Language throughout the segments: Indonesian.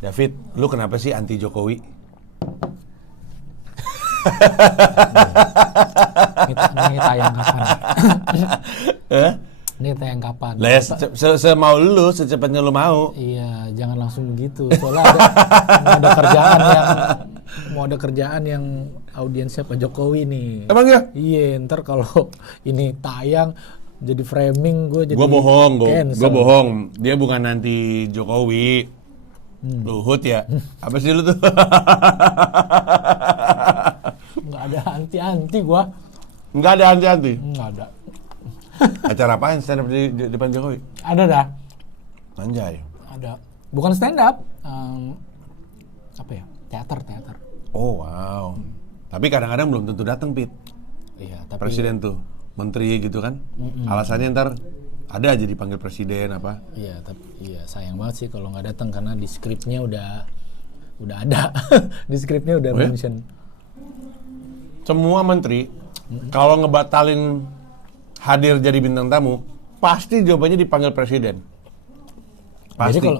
David, lu kenapa sih anti Jokowi? Ini tayang kapan? Ini tayang kapan? Lah, semau lu, secepatnya lu mau. Iya, jangan langsung begitu. Soalnya mau ada kerjaan yang audiensnya Pak Jokowi nih. Emang ya? Iya, ntar kalau ini tayang jadi framing gue jadi Gue bohong, cancel. gue bohong. Dia bukan anti Jokowi. Luhut ya? Apa sih lu tuh? Nggak ada anti-anti gue. Nggak ada anti-anti? Nggak ada. Acara apaan stand up di depan Jokowi? Ada dah. Anjay. Ada. Bukan stand up. Apa ya? Teater. Oh wow. Tapi kadang-kadang belum tentu datang, Pit. Iya, tapi Presiden tuh, menteri gitu kan. Alasannya ntar ada aja dipanggil presiden apa. Iya, tapi iya sayang banget sih kalau nggak datang karena di skripnya udah ada. Di skripnya udah mention. Semua menteri kalau ngebatalin hadir jadi bintang tamu, pasti jawabannya dipanggil presiden. Pasti. Jadi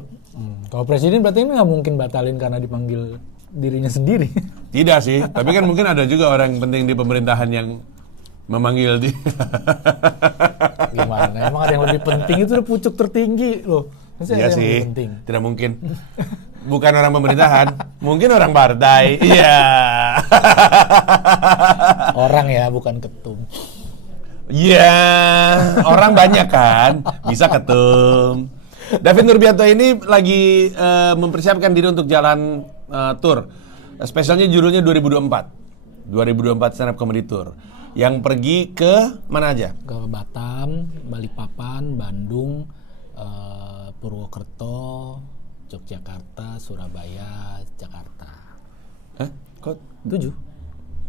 kalau presiden berarti ini nggak mungkin batalin karena dipanggil dirinya sendiri. Tidak sih, tapi kan mungkin ada juga orang penting di pemerintahan yang memanggil dia. Gimana? Emang ada yang lebih penting? Itu udah pucuk tertinggi loh. Masih Iya ada yang sih, lebih penting? tidak mungkin. Bukan orang pemerintahan, mungkin orang partai. Iya. Orang ya, bukan ketum. Iya, orang banyak kan, bisa ketum. David Nurbianto ini lagi mempersiapkan diri untuk jalan tour. Spesialnya judulnya 2024 stand up comedy tour. Yang pergi ke mana aja? Ke Batam, Balikpapan, Bandung, Purwokerto, Yogyakarta, Surabaya, Jakarta. Kok 7?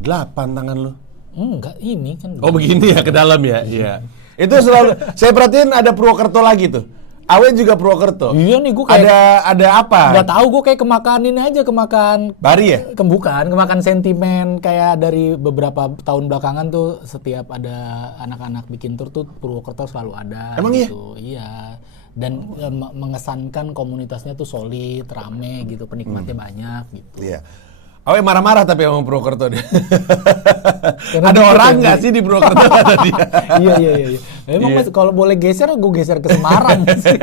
8 tangan lu? Enggak, ini kan. Oh begini ya, ke dalam ya? Iya. Itu selalu, saya perhatiin ada Purwokerto lagi tuh. Awe juga Purwokerto. Iya nih, gue kayak ada apa? nggak tahu, gue kayak kemakanin aja, kemakan Bari ya? kemakan sentimen kayak dari beberapa tahun belakangan tuh setiap ada anak-anak bikin tur tuh Purwokerto selalu ada. Emang gitu. Iya. Dan mengesankan komunitasnya tuh solid, rame gitu, penikmatnya banyak gitu. Iya. Awe marah-marah tapi emang Purwokerto dia. Ada dikit orang ya, nggak sih di Purwokerto kata dia? Iya. Emang Mas, kalau boleh geser, gue geser ke Semarang sih.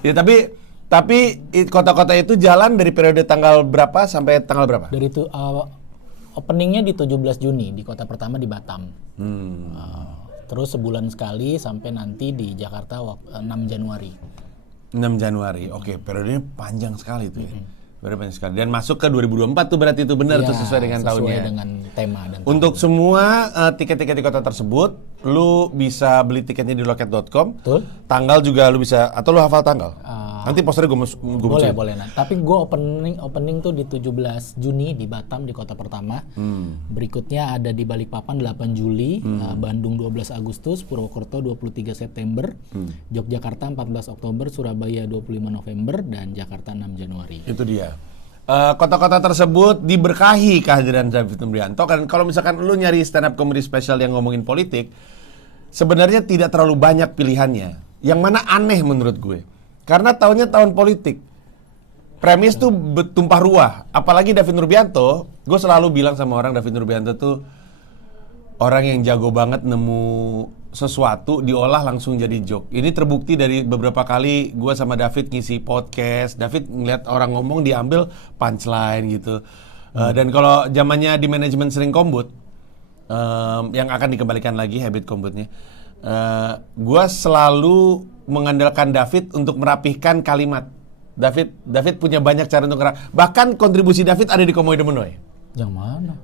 Ya tapi kota-kota itu jalan dari periode tanggal berapa sampai tanggal berapa? Dari itu openingnya di 17 Juni di kota pertama di Batam. Terus sebulan sekali sampai nanti di Jakarta 6 Januari. 6 Januari. Oke, periodenya panjang sekali itu ya. Panjang sekali. Dan masuk ke 2024 tuh berarti itu benar tuh sesuai dengan tahunnya. Sesuai dengan tema dan Untuk semua tiket-tiket di kota tersebut, lu bisa beli tiketnya di loket.com. Betul. Tanggal juga lu bisa, atau lu hafal tanggal? Nanti posternya gue Boleh. Nah, tapi gue opening tuh di 17 Juni di Batam di kota pertama. Berikutnya ada di Balikpapan 8 Juli, Bandung 12 Agustus, Purwokerto 23 September, Yogyakarta 14 Oktober, Surabaya 25 November, dan Jakarta 6 Januari. Itu dia. Kota-kota tersebut diberkahi kehadiran David Nurbianto. Kan kalau misalkan lu nyari stand up comedy special yang ngomongin politik, sebenarnya tidak terlalu banyak pilihannya. Yang mana aneh menurut gue. Karena tahunnya tahun politik. Premis tuh tumpah ruah. Apalagi David Nurbianto, gue selalu bilang sama orang, David Nurbianto tuh orang yang jago banget nemu sesuatu, diolah langsung jadi joke. Ini terbukti dari beberapa kali gue sama David ngisi podcast. David ngeliat orang ngomong, diambil punchline gitu. Dan kalau zamannya di manajemen sering kombut, yang akan dikembalikan lagi habit kombutnya, gue selalu mengandalkan David untuk merapihkan kalimat. David punya banyak cara untuk bahkan kontribusi David ada di Komoy Demenoy. Yang mana?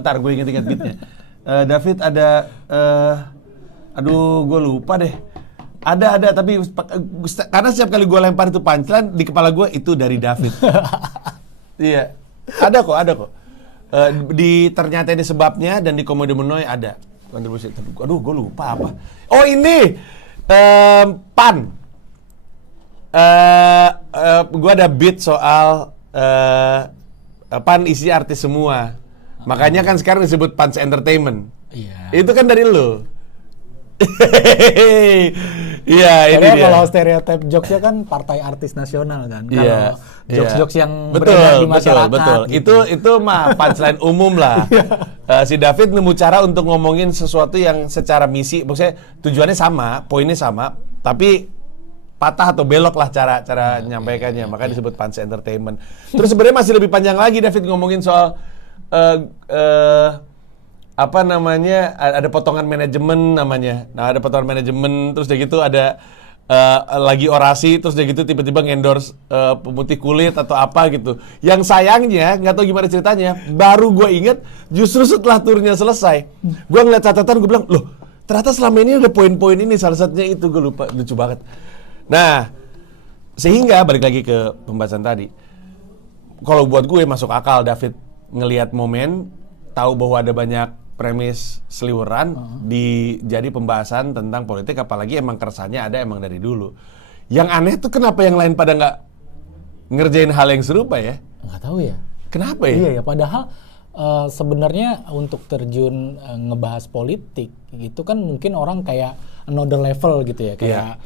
Ntar gue inget-inget beatnya. David ada, aduh gue lupa deh. Ada tapi karena setiap kali gue lempar itu punchline di kepala gue itu dari David. Iya, ada kok. Di ternyata ini sebabnya dan di Komoy Demenoy ada kontribusi. Tapi aduh gue lupa apa. Oh ini PAN. Gue ada beat soal PAN isi artis semua. Makanya kan sekarang disebut Punch Entertainment. Iya. Itu kan dari lu. Iya, ini Karena dia. kalau stereotip jokesnya kan partai artis nasional kan. Iya, Kalau iya. jokes-jokes yang betul, beredar di masyarakat. betul. gitu. Itu mah punchline umum lah. Si David nemu cara untuk ngomongin sesuatu yang secara misi, maksudnya tujuannya sama, poinnya sama, tapi patah atau belok lah cara nyampaikannya, makanya disebut punch entertainment. Terus sebenarnya masih lebih panjang lagi David ngomongin soal apa namanya, ada potongan manajemen namanya. Nah, ada potongan manajemen, terus udah gitu ada lagi orasi, terus udah gitu tiba-tiba ngendorse pemutih kulit atau apa gitu. Yang sayangnya, nggak tahu gimana ceritanya, baru gue inget justru setelah turnya selesai. Gue ngeliat catatan, gue bilang, loh ternyata selama ini ada poin-poin ini, salah satunya itu, gue lupa, lucu banget. Nah, sehingga balik lagi ke pembahasan tadi, kalau buat gue masuk akal David ngelihat momen, tahu bahwa ada banyak premis seliweran jadi pembahasan tentang politik, apalagi emang keresahannya ada emang dari dulu. Yang aneh tuh kenapa yang lain pada nggak ngerjain hal yang serupa ya? Nggak tahu ya. Kenapa ya? Iya ya, padahal sebenarnya untuk terjun ngebahas politik itu kan mungkin orang kayak another level gitu ya, kayak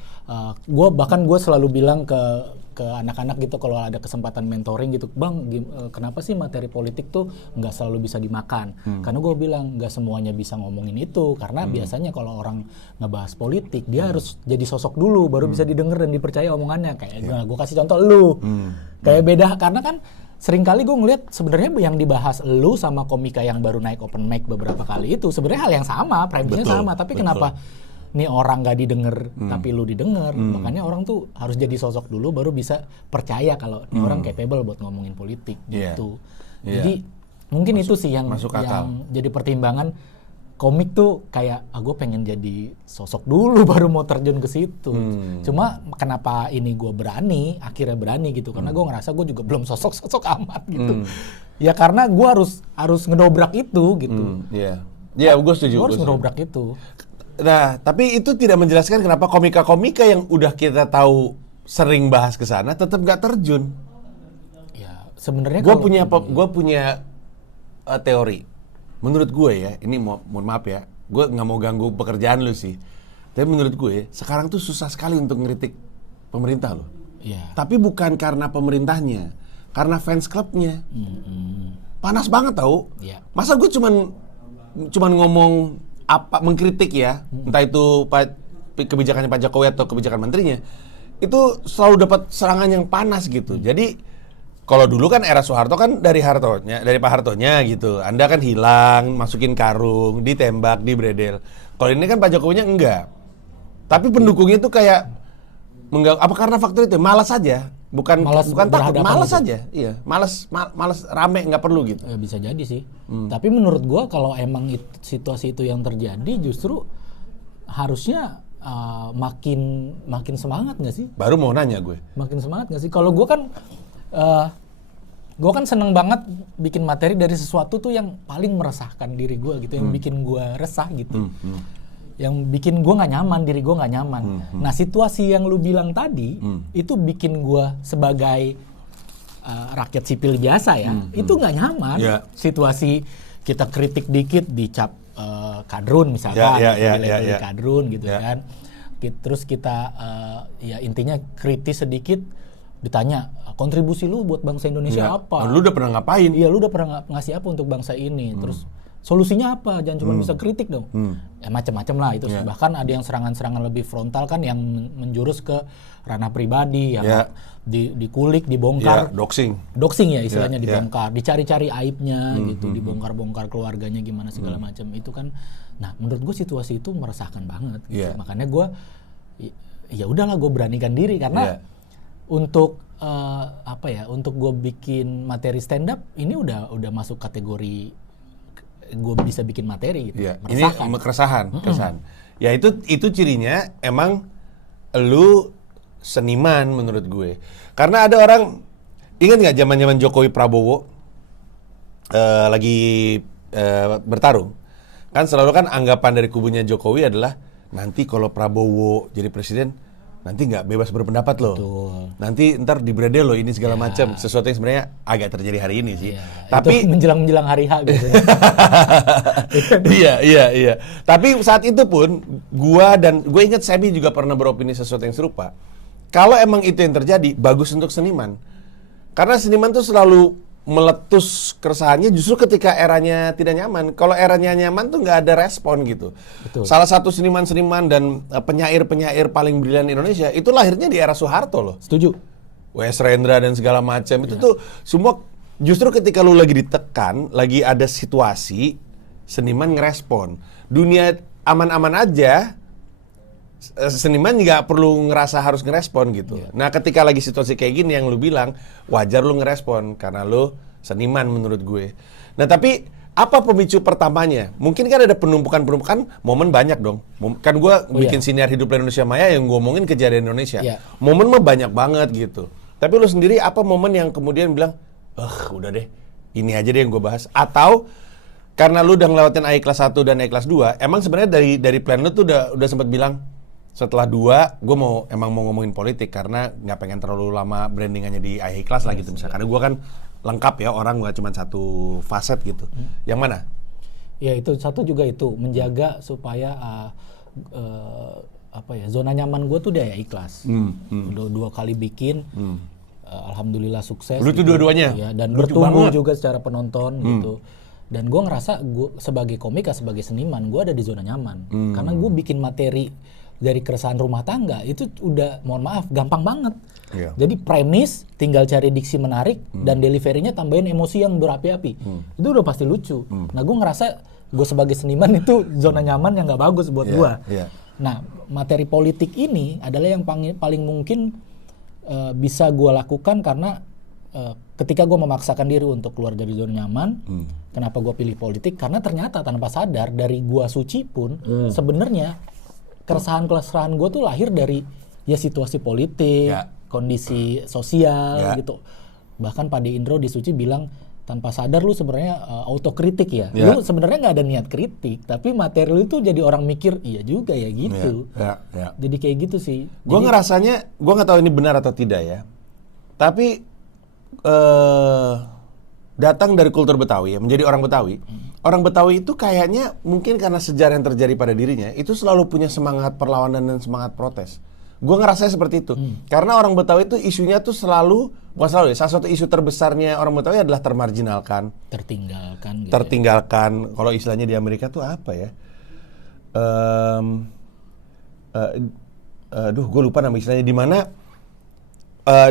gue selalu bilang ke anak-anak gitu kalau ada kesempatan mentoring gitu, Bang, kenapa sih materi politik tuh nggak selalu bisa dimakan? Karena gue bilang nggak semuanya bisa ngomongin itu, karena biasanya kalau orang ngebahas politik dia harus jadi sosok dulu baru bisa didengar dan dipercaya omongannya. Kayak gue kasih contoh lu, kayak beda karena kan seringkali gue ngeliat sebenarnya yang dibahas lu sama komika yang baru naik open mic beberapa kali itu sebenarnya hal yang sama, premisnya sama, tapi kenapa nih orang nggak didengar tapi lu didengar? Makanya orang tuh harus jadi sosok dulu baru bisa percaya kalau nih orang capable buat ngomongin politik gitu. Jadi mungkin itu sih yang jadi pertimbangan komik tuh kayak gue pengen jadi sosok dulu baru mau terjun ke situ. Cuma kenapa ini gue akhirnya berani gitu, karena gue ngerasa gue juga belum sosok amat gitu. Ya karena gue harus ngedobrak itu gitu. Iya, gue setuju. Gue harus ngedobrak itu. Nah, tapi itu tidak menjelaskan kenapa komika-komika yang udah kita tahu sering bahas ke sana tetap nggak terjun. Ya, sebenarnya gue punya teori. Menurut gue ya, ini mohon maaf ya, gue nggak mau ganggu pekerjaan lu sih. Tapi menurut gue, sekarang tuh susah sekali untuk ngeritik pemerintah loh. Iya. Tapi bukan karena pemerintahnya, karena fans klubnya. Panas banget tau. Iya. Masa gue cuman ngomong apa, mengkritik ya, entah itu kebijakannya Pak Jokowi atau kebijakan menterinya, itu selalu dapat serangan yang panas gitu. Jadi kalau dulu kan era Soeharto kan dari Pak Hartonya gitu, Anda kan hilang, masukin karung, ditembak, dibredel. Kalau ini kan Pak Jokowinya enggak. Tapi pendukungnya tuh kayak apa karena faktor itu malas aja, bukan takut, malas gitu. aja. Iya, malas rame, nggak perlu gitu. Ya, bisa jadi sih. Tapi menurut gua kalau emang situasi itu yang terjadi, justru harusnya makin semangat nggak sih? Baru mau nanya gue. Makin semangat nggak sih? Kalau gua kan seneng banget bikin materi dari sesuatu tuh yang paling meresahkan diri gua gitu, yang bikin gua resah gitu. Yang bikin gue nggak nyaman, diri gue nggak nyaman. Nah, situasi yang lu bilang tadi itu bikin gue sebagai rakyat sipil biasa ya, itu nggak nyaman. Situasi kita kritik dikit dicap kadrun misalkan, dilabeli kadrun gitu kan. Terus kita ya intinya kritis sedikit, ditanya kontribusi lu buat bangsa Indonesia apa? Lu udah pernah ngapain? Iya, lu udah pernah ngasih apa untuk bangsa ini? Terus solusinya apa? Jangan cuma bisa kritik dong. Ya macam-macam lah itu. Bahkan ada yang serangan-serangan lebih frontal kan yang menjurus ke ranah pribadi, yang dikulik, dibongkar. Doxing ya istilahnya, dibongkar. Dicari-cari aibnya gitu, dibongkar-bongkar keluarganya gimana segala macam. Itu kan, nah menurut gue situasi itu meresahkan banget gitu. Makanya gue, ya udahlah gue beranikan diri karena untuk untuk gue bikin materi stand up ini udah masuk kategori gue bisa bikin materi gitu. Ini keresahan. Ya itu cirinya emang lu seniman menurut gue. Karena ada orang, ingat nggak zaman Jokowi Prabowo lagi bertarung, kan selalu kan anggapan dari kubunya Jokowi adalah nanti kalau Prabowo jadi presiden nanti nggak bebas berpendapat loh. Betul. Nanti ntar dibredel loh ini segala macam. Sesuatu yang sebenarnya agak terjadi hari ini sih. Ya, Tapi itu menjelang hari H gitu. iya. Tapi saat itu pun gue ingat Semi juga pernah beropini sesuatu yang serupa. Kalau emang itu yang terjadi, bagus untuk seniman. Karena seniman tuh selalu meletus keresahannya justru ketika eranya tidak nyaman. Kalau eranya nyaman tuh nggak ada respon gitu. Betul. Salah satu seniman-seniman dan penyair-penyair paling brilian Indonesia itu lahirnya di era Soeharto loh. Setuju. W.S. Rendra dan segala macam itu tuh semua justru ketika lu lagi ditekan, lagi ada situasi, seniman ngerespon. Dunia aman-aman aja, seniman nggak perlu ngerasa harus ngerespon gitu. Nah ketika lagi situasi kayak gini yang lu bilang, wajar lu ngerespon karena lu seniman menurut gue. Nah tapi apa pemicu pertamanya? Mungkin kan ada penumpukan momen banyak dong. Kan gue bikin siniar hidup Indonesia Maya yang gue ngomongin kejadian Indonesia. Momen mah banyak banget gitu. Tapi lu sendiri apa momen yang kemudian bilang, udah deh, ini aja deh yang gue bahas. Atau karena lu udah ngelewatin AI kelas 1 dan AI kelas 2, emang sebenarnya dari plan lu tuh udah sempat bilang, setelah 2, gue mau ngomongin politik karena nggak pengen terlalu lama brandingannya di AI kelas lah gitu misalnya. Karena gue kan lengkap ya, orang nggak cuma satu facet gitu. Yang mana? Ya itu satu juga itu menjaga supaya zona nyaman gue tuh udah ya ikhlas. Udah 2 kali bikin, alhamdulillah sukses. Lu tuh gitu. dua-duanya? Ya, dan Lucu bertumbuh banget. juga secara penonton gitu. Dan gue ngerasa gue sebagai komik, sebagai seniman, gue ada di zona nyaman. Karena gue bikin materi dari keresahan rumah tangga itu udah, mohon maaf, gampang banget. Iya. Jadi premis tinggal cari diksi menarik dan deliverynya tambahin emosi yang berapi-api. Itu udah pasti lucu. Nah gue ngerasa gue sebagai seniman itu zona nyaman yang nggak bagus buat gue. Nah materi politik ini adalah yang paling mungkin bisa gue lakukan karena ketika gue memaksakan diri untuk keluar dari zona nyaman. Kenapa gue pilih politik? Karena ternyata tanpa sadar dari gue suci pun sebenarnya keresahan gue tuh lahir dari ya situasi politik, kondisi sosial gitu. Bahkan Pak De Indro di Suci bilang tanpa sadar lu sebenarnya autokritik ya. Lu sebenarnya nggak ada niat kritik, tapi materi lu itu jadi orang mikir iya juga ya gitu. Jadi kayak gitu sih. Gue ngerasanya, gue nggak tahu ini benar atau tidak ya. Tapi datang dari kultur Betawi ya, menjadi orang Betawi. Orang Betawi itu kayaknya mungkin karena sejarah yang terjadi pada dirinya itu selalu punya semangat perlawanan dan semangat protes. Gue ngerasa seperti itu. Karena orang Betawi itu isunya tuh selalu, bukan selalu ya, salah satu isu terbesarnya orang Betawi adalah termarginalkan, tertinggalkan gitu. Tertinggalkan. Kalau istilahnya di Amerika tuh apa ya? Gue lupa nama istilahnya, di mana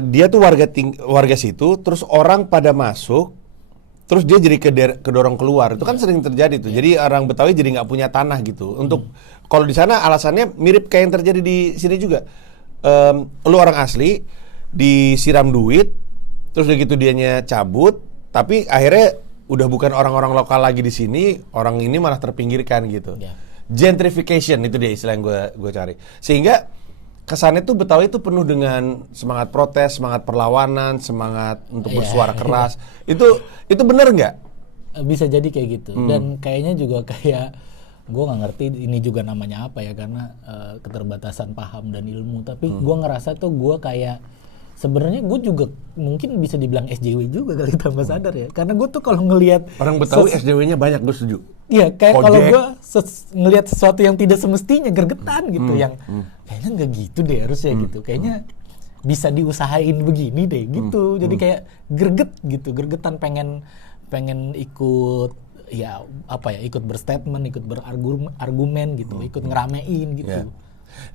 dia tuh warga situ, terus orang pada masuk, terus dia jadi kedorong keluar. Itu kan sering terjadi tuh. Jadi orang Betawi jadi nggak punya tanah gitu. Untuk kalau di sana alasannya mirip kayak yang terjadi di sini juga. Lu orang asli disiram duit, terus udah gitu dianya cabut, tapi akhirnya udah bukan orang-orang lokal lagi di sini, orang ini malah terpinggirkan gitu. Gentrification itu dia istilah yang gue cari. Sehingga kesannya tuh Betawi itu penuh dengan semangat protes, semangat perlawanan, semangat untuk bersuara keras. Itu bener nggak? Bisa jadi kayak gitu. Dan kayaknya juga kayak gue nggak ngerti ini juga namanya apa ya, karena keterbatasan paham dan ilmu. Tapi gue ngerasa tuh gue kayak sebenarnya gue juga mungkin bisa dibilang SJW juga kali tanpa sadar ya. Karena gue tuh kalau ngelihat orang Betawi SJW-nya banyak, gue setuju. Iya, kayak kalau gue ngelihat sesuatu yang tidak semestinya gergetan gitu, yang kayaknya nggak gitu deh harusnya gitu. Kayaknya bisa diusahain begini deh gitu. Jadi kayak gergetan pengen ikut ya apa ya, ikut berstatement, ikut berargumen gitu, ikut ngeramein gitu.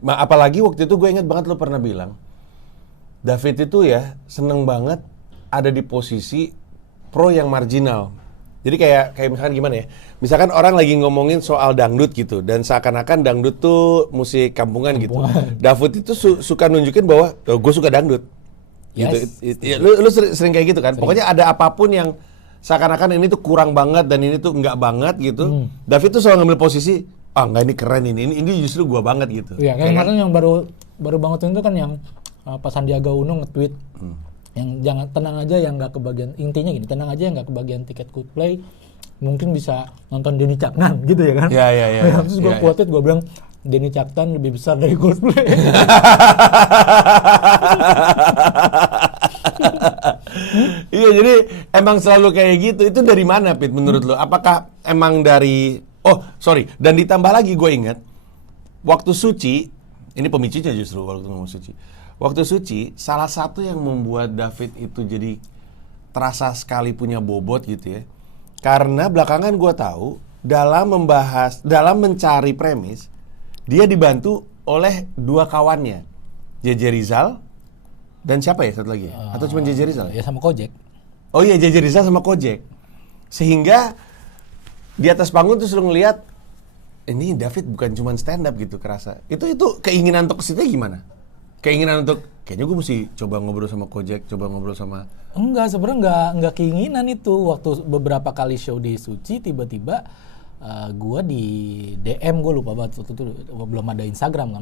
Apalagi waktu itu gue ingat banget lo pernah bilang David itu ya seneng banget ada di posisi pro yang marginal. Jadi kayak misalkan gimana ya? Misalkan orang lagi ngomongin soal dangdut gitu, dan seakan-akan dangdut tuh musik kampungan gitu. David itu suka nunjukin bahwa gue suka dangdut. Yes. Gitu. Lu sering kayak gitu kan? Pokoknya ada apapun yang seakan-akan ini tuh kurang banget dan ini tuh enggak banget gitu. David tuh selalu ngambil posisi, enggak, ini keren, ini justru gua banget gitu. Iya, kayak kemarin yang baru banget itu kan yang Pak Sandiaga Uno nge-tweet yang jangan, tenang aja yang nggak kebagian, intinya gini, tenang aja yang nggak kebagian tiket Coldplay mungkin bisa nonton Denny Caknan gitu ya kan. Iya. Terus gue quote gue bilang Denny Caktan lebih besar dari Coldplay. Iya, jadi emang selalu kayak gitu. Itu dari mana, Pit, menurut lo? Apakah emang dari... Oh, sorry. Dan ditambah lagi gue ingat, waktu Suci, ini pemicunya justru waktu ngomong Suci. Waktu Suci, salah satu yang membuat David itu jadi terasa sekali punya bobot gitu ya. Karena belakangan gue tahu, dalam mencari premis, dia dibantu oleh dua kawannya. JJ Rizal, dan siapa ya satu lagi? Atau cuma JJ Rizal? Ya sama Kojek. Oh iya, JJ Rizal sama Kojek. Sehingga di atas panggung terus lu ngeliat, ini David bukan cuma stand up gitu kerasa. Itu keinginan untuk kesini gimana? Keinginan untuk, kayaknya gue mesti coba ngobrol sama Kojek, coba ngobrol sama... Enggak, sebenarnya enggak keinginan itu. Waktu beberapa kali show di Suci, tiba-tiba gue di DM, gue lupa banget waktu itu belum ada Instagram kan,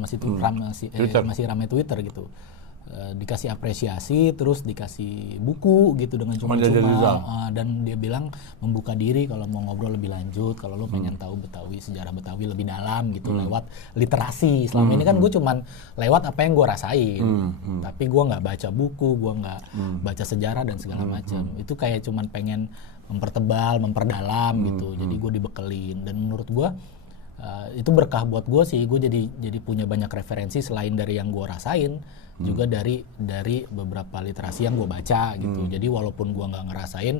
masih ramai Twitter gitu. Dikasih apresiasi, terus dikasih buku gitu dengan cuma-cuma, dan dia bilang membuka diri kalau mau ngobrol lebih lanjut, kalau lo pengen tahu Betawi, sejarah Betawi lebih dalam gitu, lewat literasi. Selama ini kan gue cuman lewat apa yang gue rasain, tapi gue nggak baca buku, gue nggak baca sejarah dan segala macam. Itu kayak cuman pengen mempertebal, memperdalam gitu. Jadi gue dibekelin, dan menurut gue itu berkah buat gue sih. Gue jadi punya banyak referensi selain dari yang gue rasain, juga dari beberapa literasi yang gue baca gitu. Jadi walaupun gue nggak ngerasain,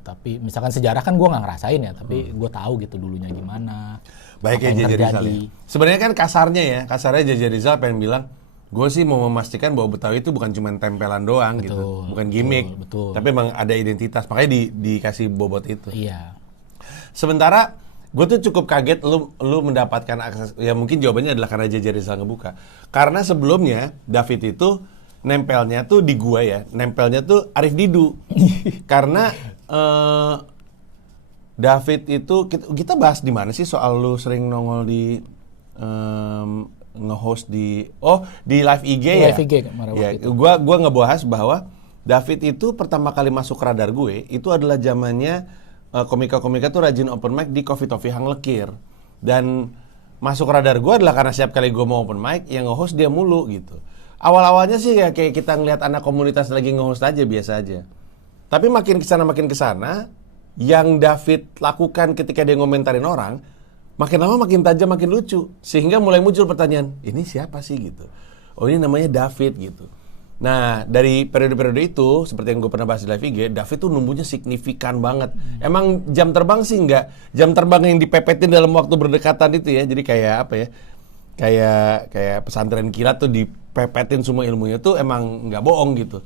tapi misalkan sejarah kan gue nggak ngerasain ya, tapi gue tahu gitu dulunya gimana. Baik ya JJ Rizal ya. Sebenarnya kan kasarnya JJ Rizal pengen bilang, gue sih mau memastikan bahwa Betawi itu bukan cuma tempelan doang gitu, bukan gimmick, tapi emang ada identitas. Makanya dikasih bobot itu. Iya. Sementara gue tuh cukup kaget lu mendapatkan akses, ya mungkin jawabannya adalah karena JJ Rizal ngebuka. Karena sebelumnya David itu nempelnya tuh di gua ya, nempelnya tuh Arif Didu. Karena David itu kita bahas di mana sih soal lu sering nongol di nge-host di live IG ya. Live IG Ya, gua ngebahas bahwa David itu pertama kali masuk radar gue itu adalah zamannya komika-komika tuh rajin open mic di Coffee Toffee Hang Lekir. Dan masuk radar gue adalah karena setiap kali gue mau open mic, yang nge-host dia mulu gitu. Awal-awalnya sih ya kayak kita ngeliat anak komunitas lagi nge-host aja, biasa aja. Tapi makin kesana, yang David lakukan ketika dia ngomentarin orang, makin lama makin tajam, makin lucu. Sehingga mulai muncul pertanyaan, ini siapa sih gitu? Oh, ini namanya David gitu. Nah, dari periode-periode itu, seperti yang gue pernah bahas di live IG, David tuh numbuhnya signifikan banget. Emang jam terbang sih enggak, jam terbang yang dipepetin dalam waktu berdekatan itu ya. Jadi kayak apa ya, kayak pesantren kilat tuh dipepetin semua ilmunya tuh emang nggak bohong gitu.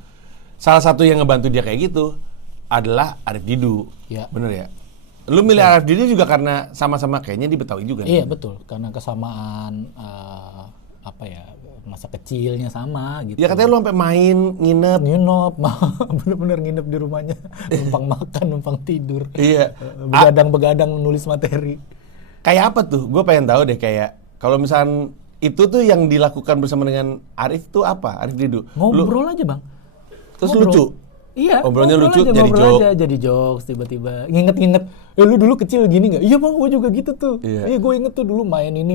Salah satu yang ngebantu dia kayak gitu adalah Arif Didu. Ya. Bener ya? Lu milih Arif Didu juga karena sama-sama kayaknya di Betawi juga. Iya betul, karena kesamaan masa kecilnya sama gitu. Ya katanya lu sampai main, nginep, bener-bener nginep di rumahnya, numpang makan, numpang tidur. Iya. Begadang-begadang nulis materi. Kayak apa tuh? Gue pengen tahu deh, kayak kalau misalnya itu tuh yang dilakukan bersama dengan Arif tuh apa? Arif Didu. Ngobrol aja, Bang. Terus Ngobrol. lucu. Iya, obrolannya lucu, jadi jokes tiba-tiba. Nginget-nginget, lu dulu kecil gini nggak? Iya Bang, gue juga gitu tuh. Iya, gue inget tuh dulu main ini,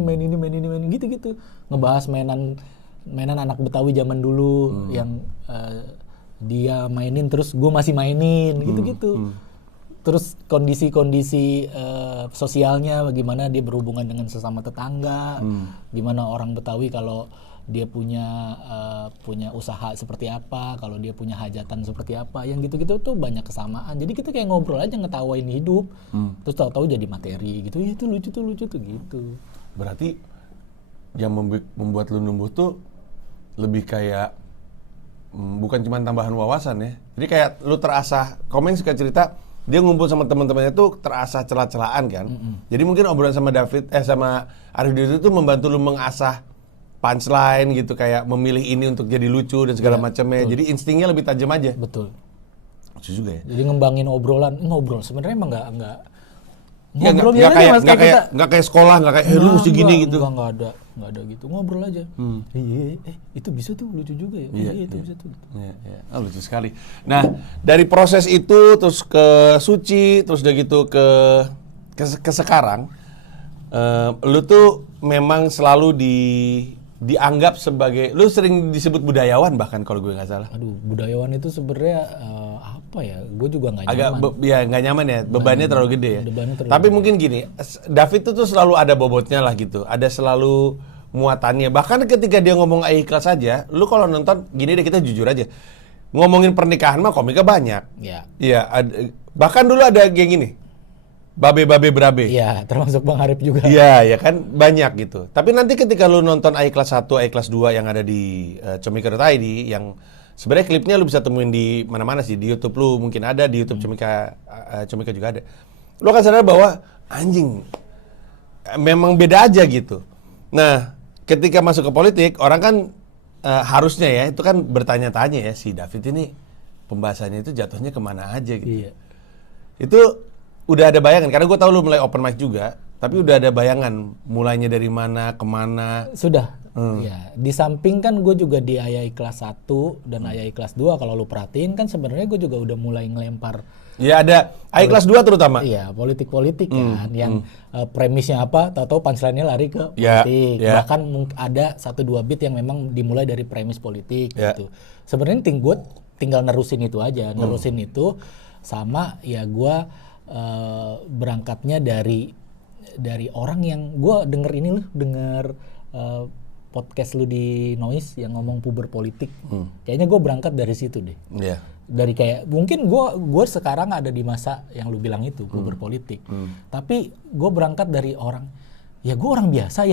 gitu-gitu. Ngebahas mainan anak Betawi zaman dulu yang dia mainin terus gue masih mainin, gitu-gitu. Terus kondisi-kondisi sosialnya, bagaimana dia berhubungan dengan sesama tetangga, gimana orang Betawi kalau dia punya usaha seperti apa, kalau dia punya hajatan seperti apa, yang gitu-gitu tuh banyak kesamaan. Jadi kita kayak ngobrol aja, ngetawain hidup, terus tahu-tahu jadi materi gitu. Ya itu lucu tuh gitu. Berarti yang membuat lu numbuh tuh lebih kayak bukan cuma tambahan wawasan ya. Jadi kayak lu terasah, komen suka cerita dia ngumpul sama teman-temannya tuh terasah celah-celahan kan. Jadi mungkin obrolan sama sama Arif Didu itu membantu lu mengasah punchline gitu, kayak memilih ini untuk jadi lucu dan segala macamnya. Jadi instingnya lebih tajam aja. Betul. Lucu juga ya. Jadi ngembangin ngobrol sebenarnya emang enggak ngobrol ya, nggak kayak sekolah, nggak kayak lu mesti gini gitu. Nggak ada gitu, ngobrol aja. Iya, itu bisa tuh, lucu juga ya. Iya, itu bisa tuh. Iya. Oh, lucu sekali. Nah, dari proses itu terus ke Suci, terus udah gitu ke sekarang, Lu tuh memang selalu dianggap sebagai, lu sering disebut budayawan bahkan kalau gue nggak salah. Aduh, budayawan itu sebenarnya apa ya? Gue juga nggak Agak nyaman. ya nggak nyaman ya, bebannya terlalu gede ya. Bebannya terlalu Tapi mungkin gini, David tuh selalu ada bobotnya lah gitu, ada selalu muatannya. Bahkan ketika dia ngomong ikhlas aja, lu kalau nonton gini deh, kita jujur aja, ngomongin pernikahan mah komiknya banyak. Ya. Iya, bahkan dulu ada kayak gini, babe-babe berabe. Iya, termasuk Bang Arif juga. Iya, ya kan banyak gitu. Tapi nanti ketika lu nonton iKelas 1, iKelas 2 yang ada di comika.id, yang sebenarnya klipnya lu bisa temuin di mana-mana sih, di YouTube lu mungkin ada, di YouTube Comika juga ada. Lu akan sadar bahwa anjing memang beda aja gitu. Nah, ketika masuk ke politik, orang kan harusnya ya itu kan bertanya-tanya ya, si David ini pembahasannya itu jatuhnya kemana aja gitu. Iya. Itu udah ada bayangan, karena gue tahu lu mulai open mic juga, tapi udah ada bayangan mulainya dari mana, kemana. Sudah. Ya, di samping kan gue juga di Ayai kelas 1 dan Ayai kelas 2, kalau lu perhatiin kan sebenarnya gue juga udah mulai ngelempar. Ya ada iKelas 2 terutama. Iya, politik-politik kan, yang premisnya apa, tahu-tahu punchline-nya lari ke Ya, politik. ya. Bahkan ada 1-2 beat yang memang dimulai dari premis politik Ya. gitu. Sebenarnya gue tinggal nerusin itu aja, nerusin itu sama ya gue berangkatnya dari orang yang gue denger podcast lu di Noise yang ngomong puber politik. Kayaknya gue berangkat dari situ deh. Iya. Dari kayak mungkin gue sekarang ada di masa yang lu bilang itu puber politik. Tapi gue berangkat dari orang, ya gue orang biasa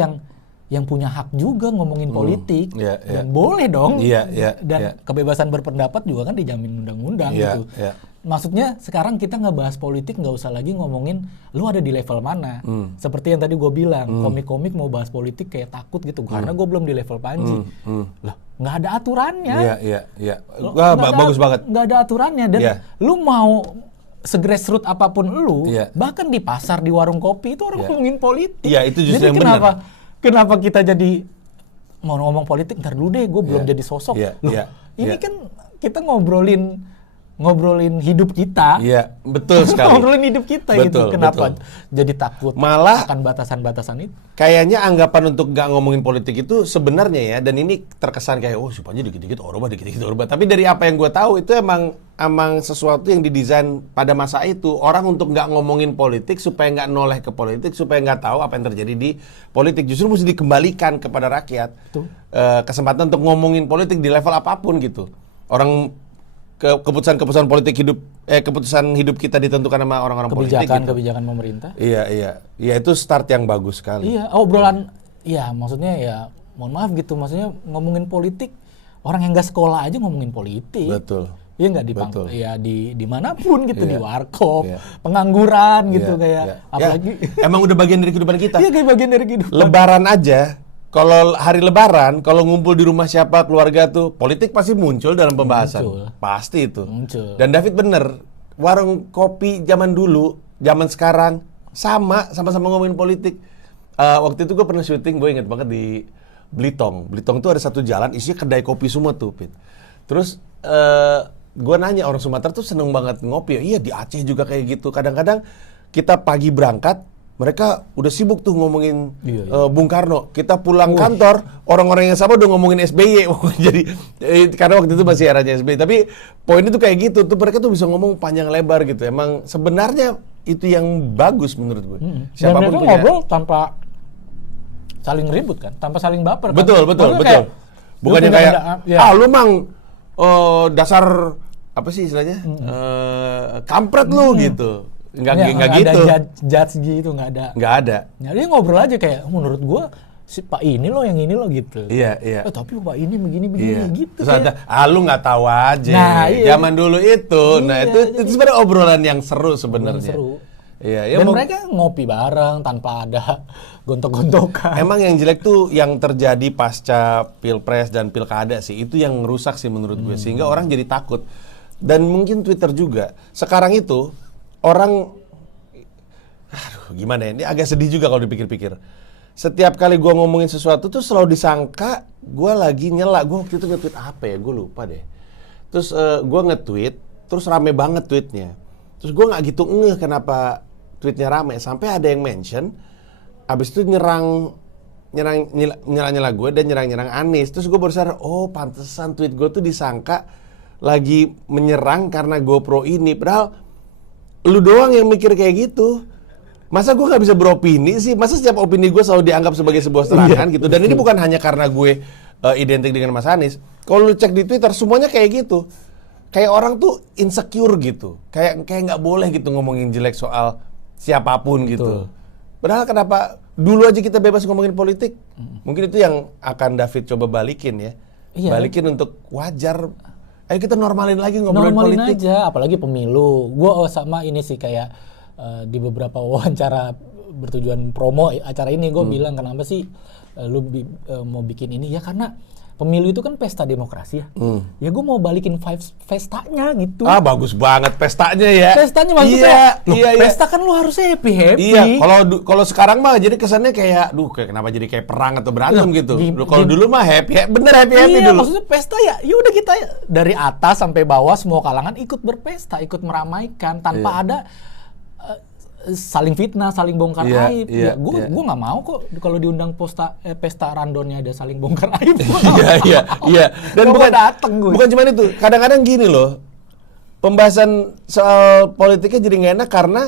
yang punya hak juga ngomongin politik. Iya, iya. Dan boleh dong. Iya, iya, Dan iya. kebebasan berpendapat juga kan dijamin undang-undang Iya, gitu. iya. Maksudnya sekarang kita ngebahas politik nggak usah lagi ngomongin lu ada di level mana. Seperti yang tadi gue bilang, komik-komik mau bahas politik kayak takut gitu karena gue belum di level Panji. Loh, nggak ada aturannya. Iya. Loh, Wah, nggak ada- bagus banget. Nggak ada aturannya dan Iya. lu mau segrassroots apapun lu, Iya. bahkan di pasar di warung kopi itu orang Iya. ngomongin politik. Iya, itu justru Jadi yang kenapa kita jadi mau ngomong politik ntar dulu deh, gue belum Iya. jadi sosok. Iya, Loh, iya, ini iya. kan kita ngobrolin hidup kita. Iya, betul sekali. Ngobrolin hidup kita gitu. Betul, Kenapa betul. jadi takut Malah- akan batasan-batasan itu? Kayaknya anggapan untuk nggak ngomongin politik itu sebenarnya ya, dan ini terkesan kayak, oh supaya dikit-dikit orba, dikit-dikit orba. Tapi dari apa yang gue tahu, itu emang sesuatu yang didesain pada masa itu. Orang untuk nggak ngomongin politik, supaya nggak noleh ke politik, supaya nggak tahu apa yang terjadi di politik. Justru mesti dikembalikan kepada rakyat. Betul. Kesempatan untuk ngomongin politik di level apapun gitu. Orang keputusan politik keputusan hidup kita ditentukan sama orang-orang politik gitu. Kebijakan pemerintah. Iya, itu start yang bagus sekali. Iya, obrolan, ya maksudnya ya mohon maaf gitu, maksudnya ngomongin politik, orang yang nggak sekolah aja ngomongin politik. Betul. Iya nggak Betul. Ya di manapun gitu, Iya. di warkop, Iya. pengangguran gitu Iya, kayak iya. apalagi Ya, emang udah bagian dari kehidupan kita. iya kayak bagian dari kehidupan. Lebaran aja, kalau hari Lebaran, kalau ngumpul di rumah siapa keluarga tuh, politik pasti muncul dalam pembahasan. Muncul. Pasti itu. Muncul. Dan David bener, warung kopi zaman dulu, zaman sekarang sama-sama ngomongin politik. Waktu itu gue pernah syuting, gue inget banget di Blitong. Blitong tuh ada satu jalan isinya kedai kopi semua tuh, Pit. Terus gue nanya, orang Sumatera tuh seneng banget ngopi. Iya, di Aceh juga kayak gitu. Kadang-kadang kita pagi berangkat, mereka udah sibuk tuh ngomongin Iya. Bung Karno. Kita pulang kantor, orang-orang yang sama udah ngomongin SBY. Jadi karena waktu itu masih eranya SBY. Tapi poinnya tuh kayak gitu. Tuh mereka tuh bisa ngomong panjang lebar gitu. Emang sebenarnya itu yang bagus menurut gue. Dan mereka ngobrol tanpa saling ribut kan, tanpa saling baper. Kan? Betul. Maksudnya kayak, Bukannya lu punya kayak, ya. lu mang dasar apa sih istilahnya? Kampret lu gitu. Nggak gitu. ada judge gitu, nggak ada. Nggak ada. Ya, dia ngobrol aja kayak, menurut gua si Pak ini loh yang ini loh gitu. Iya. Tapi Pak ini begini gitu. Terus kayak. ada, lu nggak tahu aja. Nah, iya. Zaman dulu itu. Nah, Iya, itu jadi- sebenarnya obrolan yang seru sebenarnya. Seru. Iya, Dan mereka ngopi bareng tanpa ada gontok-gontokan. Emang yang jelek tuh yang terjadi pasca Pilpres dan Pilkada sih. Itu yang rusak sih menurut gue. Sehingga orang jadi takut. Dan mungkin Twitter juga. Sekarang itu orang, aduh gimana ya, ini agak sedih juga kalau dipikir-pikir. Setiap kali gue ngomongin sesuatu tuh selalu disangka gue lagi nyela. Gue waktu itu nge-tweet apa ya, gue lupa deh. Terus gue nge-tweet, terus rame banget tweetnya. Terus gue gak gitu ngeh kenapa tweetnya rame. Sampai ada yang mention, abis itu nyerang gue dan nyerang Anies. Terus gue baru sadar, oh pantesan tweet gue tuh disangka lagi menyerang karena gue pro ini. Padahal lu doang yang mikir kayak gitu. Masa gue nggak bisa beropini sih? Masa setiap opini gue selalu dianggap sebagai sebuah serangan gitu? Dan ini bukan hanya karena gue identik dengan Mas Anies. Kalau lu cek di Twitter semuanya kayak gitu. Kayak orang tuh insecure gitu. Kayak nggak boleh gitu ngomongin jelek soal siapapun gitu. Padahal kenapa dulu aja kita bebas ngomongin politik? Mungkin itu yang akan David coba balikin ya. Iya. Balikin untuk wajar. Ayo kita normalin lagi ngobrolin Normalin politik. aja, apalagi pemilu. Gue sama ini sih kayak di beberapa wawancara bertujuan promo acara ini gue bilang kenapa sih lu mau bikin ini ya karena pemilu itu kan pesta demokrasi ya. Ya gue mau balikin vibes pestanya gitu. Ah bagus banget pestanya ya. Pestanya maksudnya iya. pesta kan lu harus happy. Iya, kalau sekarang mah jadi kesannya kayak kenapa jadi kayak perang atau berantem gitu. Kalau dulu mah happy dulu. Iya, maksudnya pesta ya udah kita dari atas sampai bawah semua kalangan ikut berpesta, ikut meramaikan tanpa ada saling fitnah, saling bongkar aib. Gue nggak mau kok kalau diundang pesta randonnya ada saling bongkar aib. Iya. Dan bukan cuma itu. Kadang-kadang gini loh. Pembahasan soal politiknya jadi nggak enak karena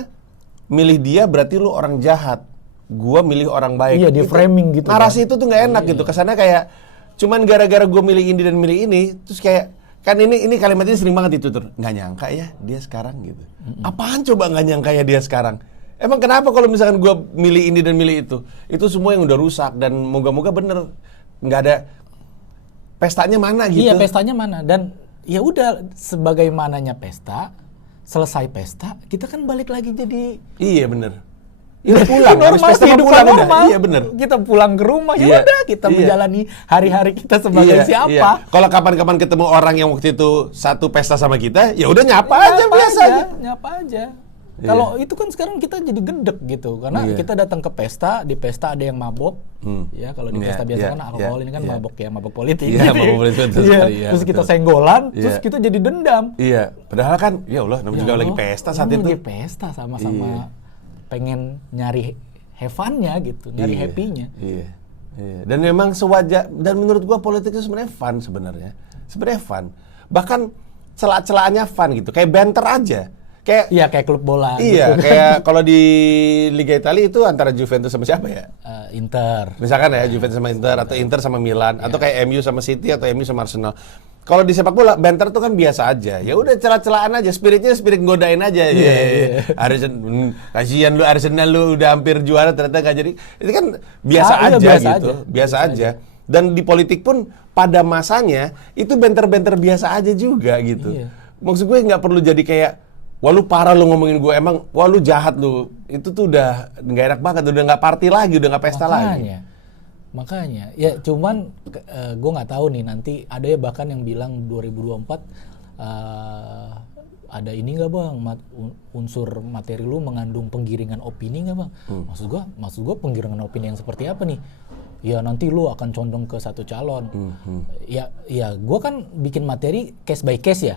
milih dia berarti lu orang jahat. Gua milih orang baik. Iya, di framing gitu. Narasi itu tuh nggak enak gitu. Kesannya kayak cuman gara-gara gue milih ini dan milih ini, terus kayak kan ini kalimat ini sering banget di Twitter. Nggak nyangka ya dia sekarang gitu. Apaan coba nggak nyangka ya dia sekarang? Emang kenapa kalau misalkan gue milih ini dan milih itu? Itu semua yang udah rusak dan moga-moga bener nggak ada pestanya mana gitu. Iya, pestanya mana dan ya udah sebagaimananya pesta, selesai pesta kita kan balik lagi jadi iya bener. Ya pulang, normal, habis pesta pulang udah. Iya bener. Kita pulang ke rumah ya udah kita menjalani hari-hari kita sebagai siapa. Iya. Kalau kapan-kapan ketemu orang yang waktu itu satu pesta sama kita, ya udah nyapa aja biasa aja. Nyapa aja. Kalau itu kan sekarang kita jadi gedek gitu karena kita datang ke pesta, di pesta ada yang mabok. Ya kalau di pesta biasa kan alkohol ini kan mabok ya, mabok politik. Iya, mabok politik. Terus kita senggolan, terus kita jadi dendam. Iya, padahal kan ya Allah namanya juga lagi pesta saat itu. Lagi pesta sama-sama pengen nyari have fun-nya gitu, nyari happy-nya. Iya. Dan memang sewajar dan menurut gua politik itu sebenarnya fun sebenarnya. Sebenarnya fun. Bahkan celah-celahannya fun gitu. Kayak banter aja. Kayak klub bola. Iya, gitu. kayak kalau di Liga Italia itu antara Juventus sama siapa ya? Inter. Misalkan ya Juventus sama Inter atau Inter sama Milan atau kayak MU sama City atau MU sama Arsenal. Kalau di sepak bola banter tuh kan biasa aja. Ya udah celah-celahan aja, spiritnya spirit godain aja. Kasihan lu Arsenal lu udah hampir juara ternyata nggak jadi. Itu kan biasa aja gitu. Biasa aja. Dan di politik pun pada masanya itu banter-banter biasa aja juga gitu. Maksud gue nggak perlu jadi kayak wah lu parah lu ngomongin gue, emang wah lu jahat lu. Itu tuh udah nggak enak banget, udah nggak party lagi, udah nggak pesta lagi. Makanya, ya cuman gue nggak tahu nih nanti ada ya bahkan yang bilang 2024 ada ini nggak bang, unsur materi lu mengandung penggiringan opini nggak bang? Maksud gue penggiringan opini yang seperti apa nih? Ya nanti lu akan condong ke satu calon. Ya gue kan bikin materi case by case ya.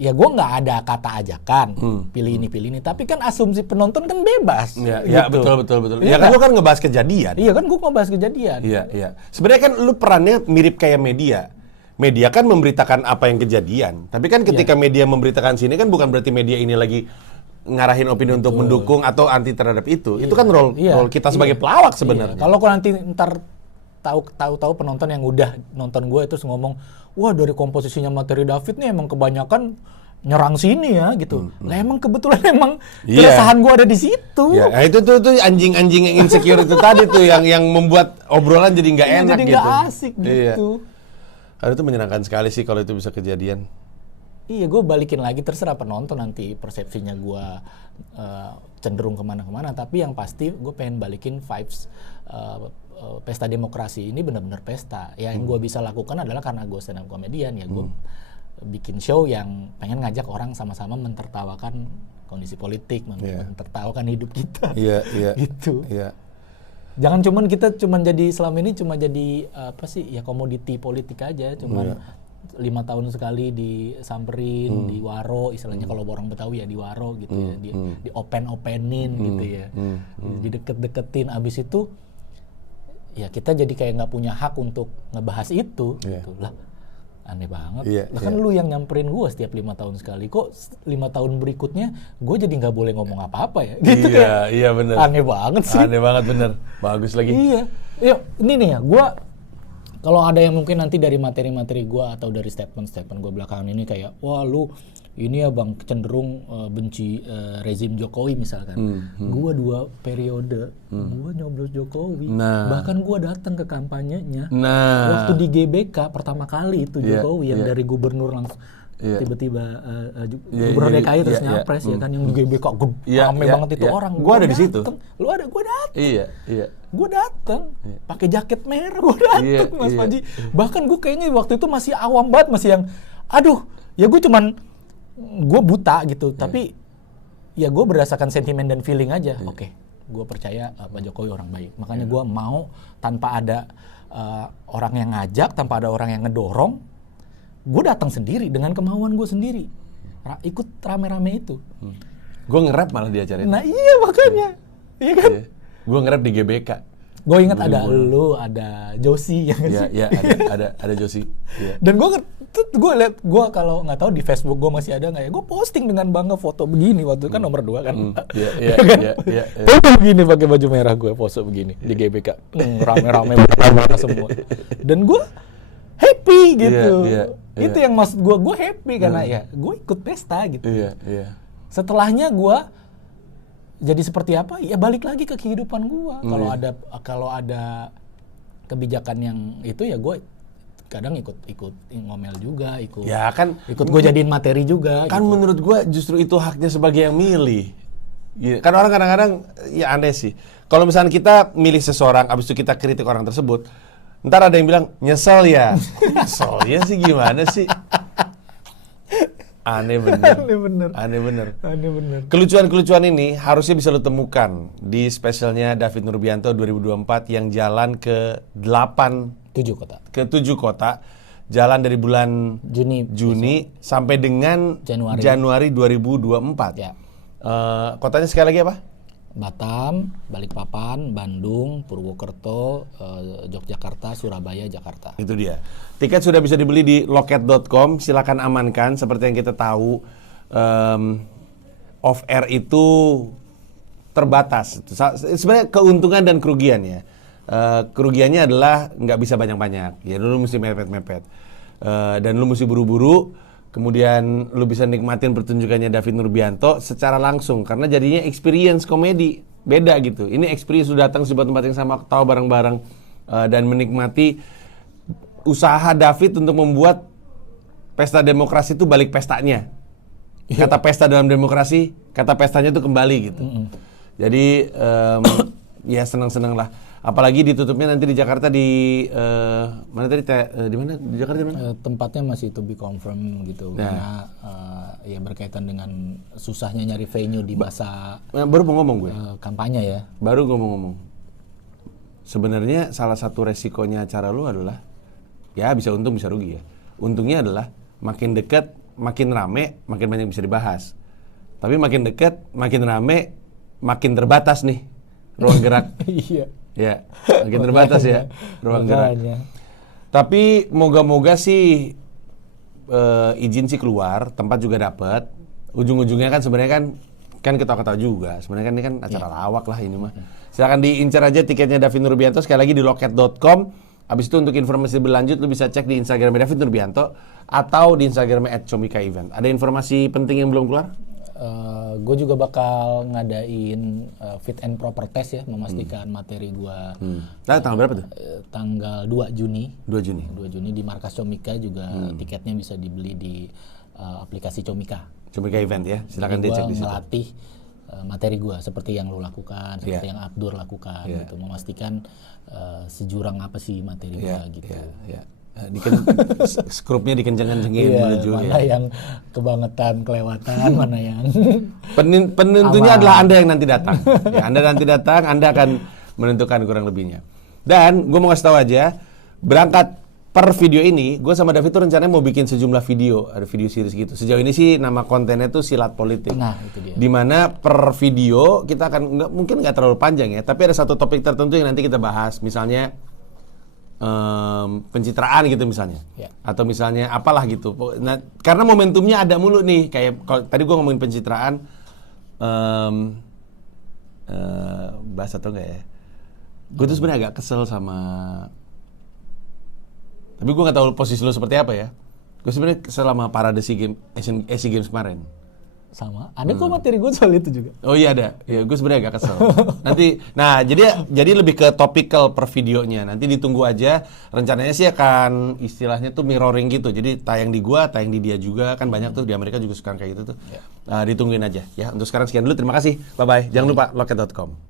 Ya gue nggak ada kata ajakan pilih ini, tapi kan asumsi penonton kan bebas. Iya betul. Ya kan lu kan ngebahas kejadian. Iya kan gue ngebahas kejadian. Iya. Sebenarnya kan lu perannya mirip kayak media. Media kan memberitakan apa yang kejadian. Tapi kan ketika media memberitakan sini kan bukan berarti media ini lagi ngarahin opini untuk mendukung atau anti terhadap itu. Itu kan role kita sebagai pelawak sebenarnya. Kalau nanti ntar tahu penonton yang udah nonton gue terus ngomong, wah dari komposisinya materi David nih emang kebanyakan nyerang sini ya gitu. Lah emang kebetulan keresahan gue ada di situ. Iya, nah, itu tuh anjing-anjing yang insecure itu tadi tuh yang membuat obrolan jadi nggak enak jadi gitu. Jadi nggak asik gitu. Itu menyenangkan sekali sih kalau itu bisa kejadian. Iya, gue balikin lagi terserah penonton nanti persepsinya gue cenderung kemana-kemana. Tapi yang pasti gue pengen balikin vibes pesta demokrasi ini benar-benar pesta. Yang gue bisa lakukan adalah karena gue stand up comedian ya gue bikin show yang pengen ngajak orang sama-sama mentertawakan kondisi politik, mentertawakan hidup kita. Iya. Gitu. Iya. Jangan kita jadi selama ini cuma jadi apa sih ya komoditi politik aja, cuman 5 tahun sekali disamperin, diwaro, istilahnya kalau orang Betawi ya diwaro gitu ya, di openin gitu ya, dideket-deketin, abis itu ya kita jadi kayak nggak punya hak untuk ngebahas itu, gitu lah. Aneh banget. Lah kan lu yang nyamperin gue setiap 5 tahun sekali. Kok 5 tahun berikutnya gue jadi nggak boleh ngomong apa-apa ya? Gitu Iya bener. Aneh banget sih. Aneh banget bener. Bagus lagi. Iya. Yuk, ini nih ya. Gue kalau ada yang mungkin nanti dari materi-materi gue atau dari statement-statement gue belakangan ini kayak, wah lu ini ya bang cenderung benci rezim Jokowi misalkan. Gue 2 periode, gue nyoblos Jokowi. Bahkan gue datang ke kampanyenya. Waktu di GBK pertama kali itu Jokowi yang dari gubernur langsung tiba-tiba gubernur DKI terus nyapres ya kan, yang di GBK rame banget itu orang. Gue ada di situ. Lu ada, gue datang. Iya. Gue datang, pakai jaket merah, gue datang, Mas Panji. Bahkan gue kayaknya waktu itu masih awam banget, masih yang, aduh, ya gue buta gitu, tapi ya gue berdasarkan sentimen dan feeling aja. Oke, gue percaya Pak Jokowi orang baik. Makanya gue mau tanpa ada orang yang ngajak, tanpa ada orang yang ngedorong, gue datang sendiri dengan kemauan gue sendiri, ikut rame-rame itu. Gue nge-rap malah di acara itu. Nah iya makanya, iya kan? Gue nge-rap di GBK. Gue ingat ada lu, ada Josie yang Iya, ada Josie. Ya. Dan gue liat, gue kalau nggak tahu di Facebook gue masih ada nggak ya, gue posting dengan bangga foto begini waktu itu kan nomor 2 kan. Iya. Foto begini pakai baju merah, gue pose begini di GBK, rame-rame semua. Dan gue happy gitu. Itu yang maksud gue happy karena ya gue ikut pesta gitu. Iya. Setelahnya gue jadi seperti apa? Ya balik lagi ke kehidupan gue. Kalau ada kebijakan yang itu ya gue kadang ikut ngomel juga, ikut gue jadiin materi juga. Kan gitu. Menurut gue justru itu haknya sebagai yang milih. Kan orang kadang-kadang ya aneh sih. Kalau misalnya kita milih seseorang, abis itu kita kritik orang tersebut, ntar ada yang bilang nyesel ya. Nyesel ya sih gimana sih? Aneh bener. Kelucuan-kelucuan ini harusnya bisa lo temukan di spesialnya David Nurbianto 2024 yang jalan ke 7 kota. Jalan dari bulan Juni sampai dengan Januari 2024. Ya. Kotanya sekali lagi apa? Batam, Balikpapan, Bandung, Purwokerto, Yogyakarta, Surabaya, Jakarta. Itu dia. Tiket sudah bisa dibeli di loket.com. Silakan amankan. Seperti yang kita tahu, off air itu terbatas. Sebenarnya keuntungan dan kerugian ya. Kerugiannya adalah nggak bisa banyak-banyak. Ya lu mesti mepet-mepet. Dan lu mesti buru-buru. Kemudian lu bisa nikmatin pertunjukannya David Nurbianto secara langsung karena jadinya experience komedi beda gitu. Ini experience sudah datang sebuah tempat yang sama, tahu bareng-bareng dan menikmati usaha David untuk membuat pesta demokrasi itu balik pestanya. Kata pesta dalam demokrasi, kata pestanya itu kembali gitu. Jadi ya senang-senang lah. Apalagi ditutupnya nanti di Jakarta di mana tadi di mana di Jakarta di mana? Tempatnya masih to be confirmed gitu karena ya berkaitan dengan susahnya nyari venue di masa baru mau ngomong gue kampanye ya. Baru gue mau ngomong. Sebenarnya salah satu resikonya acara lu adalah ya bisa untung bisa rugi ya. Untungnya adalah makin dekat, makin rame, makin banyak bisa dibahas. Tapi makin dekat, makin rame, makin terbatas nih ruang gerak. Iya. Ya, makin terbatas ya ruang gerak. Tapi moga-moga sih izin sih keluar, tempat juga dapat. Ujung-ujungnya kan sebenarnya kan ketawa-ketawa juga. Sebenarnya kan ini kan acara lawak lah ini mah. Silakan diincar aja tiketnya David Nurbianto sekali lagi di loket.com. Habis itu untuk informasi berlanjut lu bisa cek di Instagram David Nurbianto atau di Instagram @comika_event. Ada informasi penting yang belum keluar? Gue juga bakal ngadain fit and proper test ya, memastikan materi gue. Tanggal berapa tuh? Tanggal 2 Juni. 2 Juni. 2 Juni di markas Comika juga. Tiketnya bisa dibeli di aplikasi Comika. Comika Event ya. Silakan dicek di situ. Ngelatih materi gue seperti yang lo lakukan, seperti yang Abdur lakukan gitu, memastikan sejurang apa sih materi gue gitu. Skrupnya dikenceng-kencengin menuju mana yang kebangetan, kelewatan, mana yang penentunya adalah Anda yang nanti datang. Ya, Anda nanti datang, Anda akan menentukan kurang lebihnya. Dan gue mau kasih tahu aja, berangkat per video ini, gue sama David tuh rencananya mau bikin sejumlah video, ada video series gitu. Sejauh ini sih nama kontennya tuh Silat Politik. Nah, itu dia. Dimana per video kita akan mungkin nggak terlalu panjang ya, tapi ada satu topik tertentu yang nanti kita bahas, misalnya pencitraan gitu misalnya, Ya. atau misalnya apalah gitu. Nah, karena momentumnya ada mulu nih, kayak kalau tadi gue ngomongin pencitraan, bahas atau enggak ya? Gue tuh sebenarnya agak kesel sama. Tapi gue nggak tahu posisi lo seperti apa ya. Gue sebenarnya kesel sama parade Asian Games kemarin. Sama. Ada kok materi gue soal itu juga. Oh iya ada. Ya gue sebenarnya agak kesel. Nanti, nah jadi lebih ke topikal per videonya. Nanti ditunggu aja. Rencananya sih akan istilahnya tuh mirroring gitu. Jadi tayang di gua, tayang di dia juga. Kan banyak tuh di Amerika juga suka kayak gitu tuh. Ditungguin aja ya. Untuk sekarang sekian dulu. Terima kasih. Bye bye. Jangan lupa loket.com.